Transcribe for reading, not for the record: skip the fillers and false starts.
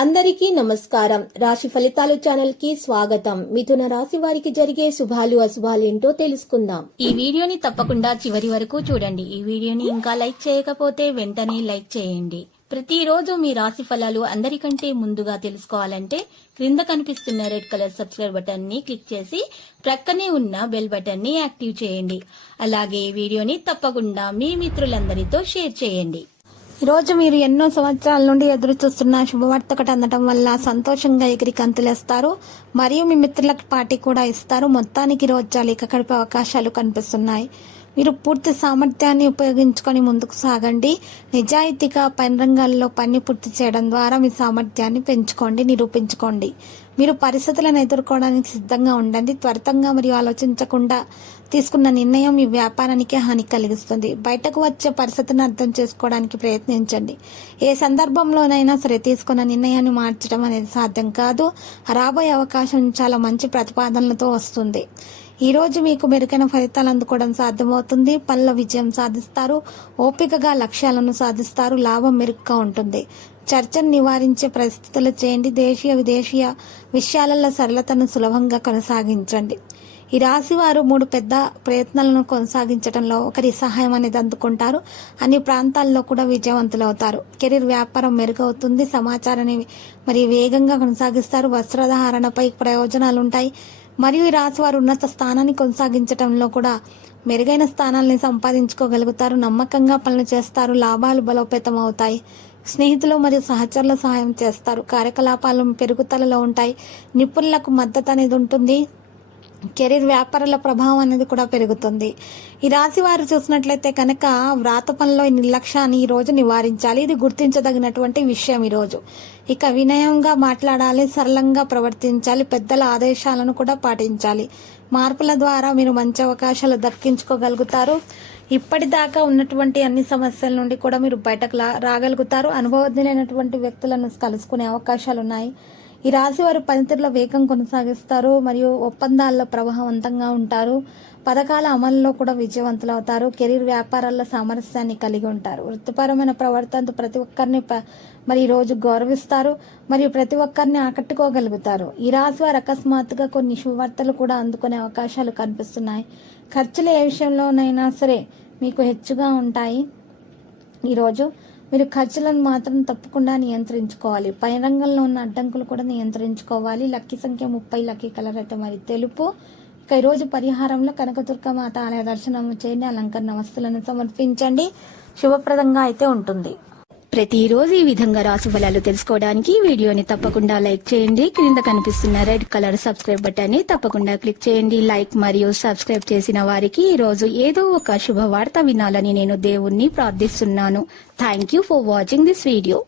అందరికీ నమస్కారం. రాశి ఫలితాలు ఛానల్ కి స్వాగతం. మిథున రాశి వారికి జరిగే శుభాలు అశుభాలు ఏంటో తెలుసుకుందాం. ఈ వీడియోని తప్పకుండా చివరి వరకు చూడండి. ఈ వీడియోని ఇంకా లైక్ చేయకపోతే వెంటనే లైక్ చేయండి. ప్రతిరోజు మీ రాశి ఫలాలు అందరికంటే ముందుగా తెలుసుకోవాలంటే క్రింద కనిపిస్తున్న రెడ్ కలర్ సబ్స్క్రైబ్ బటన్ ని క్లిక్ చేసి ప్రక్కనే ఉన్న బెల్ బటన్ ని యాక్టివ్ చేయండి. అలాగే ఈ వీడియోని తప్పకుండా మీ మిత్రులందరితో షేర్ చేయండి. ఈరోజు మీరు ఎన్నో సంవత్సరాల నుండి ఎదురు చూస్తున్న శుభవార్త ఒకటి అందడం వల్ల సంతోషంగా ఎగిరి కంతులేస్తారు. మరియు మీ మిత్రులకు పార్టీ కూడా ఇస్తారు. మొత్తానికి రోజు జాలీగా గడిపే అవకాశాలు కనిపిస్తున్నాయి. మీరు పూర్తి సామర్థ్యాన్ని ఉపయోగించుకొని ముందుకు సాగండి. నిజాయితీగా పని రంగాల్లో పని పూర్తి చేయడం ద్వారా మీ సామర్థ్యాన్ని పెంచుకోండి, నిరూపించుకోండి. మీరు పరిస్థితులను ఎదుర్కోవడానికి సిద్ధంగా ఉండండి. త్వరితంగా మరియు ఆలోచించకుండా తీసుకున్న నిర్ణయం మీ వ్యాపారానికి హాని కలిగిస్తుంది. బయటకు వచ్చే పరిస్థితిని అర్థం చేసుకోవడానికి ప్రయత్నించండి. ఏ సందర్భంలోనైనా సరే తీసుకున్న నిర్ణయాన్ని మార్చడం అనేది సాధ్యం కాదు. రాబోయే అవకాశం చాలా మంచి ప్రతిపాదనలతో వస్తుంది. ఈ రోజు మీకు మెరుగైన ఫలితాలు అందుకోవడం సాధ్యమవుతుంది. పనుల విజయం సాధిస్తారు. ఓపికగా లక్ష్యాలను సాధిస్తారు. లాభం మెరుగ్గా ఉంటుంది. చర్చను నివారించే పరిస్థితులు చేయండి. దేశీయ విదేశీయ విషయాలలో సరళతను సులభంగా కొనసాగించండి. ఈ రాశి వారు 3 పెద్ద ప్రయత్నాలను కొనసాగించడంలో ఒకరి సహాయం అనేది అందుకుంటారు. అన్ని ప్రాంతాల్లో కూడా విజయవంతులవుతారు. కెరీర్ వ్యాపారం మెరుగవుతుంది. సమాచారాన్ని వేగంగా కొనసాగిస్తారు. వస్త్రధారణపై ప్రయోజనాలు ఉంటాయి. మరియు ఈ రాశి వారు ఉన్నత స్థానాన్ని కొనసాగించడంలో కూడా మెరుగైన స్థానాల్ని సంపాదించుకోగలుగుతారు. నమ్మకంగా పనులు చేస్తారు. లాభాలు బలోపేతం అవుతాయి. స్నేహితులు మరియు సహచరుల సహాయం చేస్తారు. కార్యకలాపాలు పెరుగుదలలో ఉంటాయి. నిపుణులకు మద్దతు అనేది ఉంటుంది. కెరీర్ వ్యాపారాల ప్రభావం అనేది కూడా పెరుగుతుంది. ఈ రాశి వారు చూసినట్లయితే కనుక వ్రాత పనిలో నిర్లక్ష్యాన్ని ఈ రోజు నివారించాలి. ఇది గుర్తించదగినటువంటి విషయం. ఈ రోజు ఇక వినయంగా మాట్లాడాలి, సరళంగా ప్రవర్తించాలి, పెద్దల ఆదేశాలను కూడా పాటించాలి. మార్పుల ద్వారా మీరు మంచి అవకాశాలు దక్కించుకోగలుగుతారు. ఇప్పటిదాకా ఉన్నటువంటి అన్ని సమస్యల నుండి కూడా మీరు బయటకు రాగలుగుతారు. అనుభవజ్ఞులైనటువంటి వ్యక్తులను కలుసుకునే అవకాశాలు ఉన్నాయి. ఈ రాశి వారు పనితీరులో వేగం కొనసాగిస్తారు మరియు ఒప్పందాల్లో ప్రభావవంతంగా ఉంటారు. పథకాల అమలులో కూడా విజయవంతులవుతారు. కెరీర్ వ్యాపారాల్లో సామరస్యాన్ని కలిగి ఉంటారు. వృత్తిపరమైన ప్రవర్తనతో ప్రతి ఒక్కరిని ఈ రోజు గౌరవిస్తారు మరియు ప్రతి ఒక్కరిని ఆకట్టుకోగలుగుతారు. ఈ రాశి వారు అకస్మాత్తుగా కొన్ని శుభవార్తలు కూడా అందుకునే అవకాశాలు కనిపిస్తున్నాయి. ఖర్చులు ఏ విషయంలోనైనా సరే మీకు హెచ్చుగా ఉంటాయి. ఈరోజు మీరు ఖర్చులను మాత్రం తప్పకుండా నియంత్రించుకోవాలి. పై రంగంలో ఉన్న అడ్డంకులు కూడా నియంత్రించుకోవాలి. లక్కీ సంఖ్య 30, లక్కీ కలర్ అయితే తెలుపు. ఇక ఈరోజు పరిహారంలో కనకదుర్గ మాత ఆలయ దర్శనం చేయండి. అలంకరణ వస్తువులను సమర్పించండి. శుభప్రదంగా అయితే ఉంటుంది. ప్రతిరోజు ఈ విధంగా రాశి ఫలాలు తెలుసుకోవడానికి వీడియోని తప్పకుండా లైక్ చేయండి. క్రింద కనిపిస్తున్న రెడ్ కలర్ సబ్స్క్రైబ్ బటన్ ని తప్పకుండా క్లిక్ చేయండి. లైక్ మరియు సబ్స్క్రైబ్ చేసిన వారికి ఈ రోజు ఏదో ఒక శుభవార్త వినాలని నేను దేవుణ్ణి ప్రార్థిస్తున్నాను. Thank you for watching this video.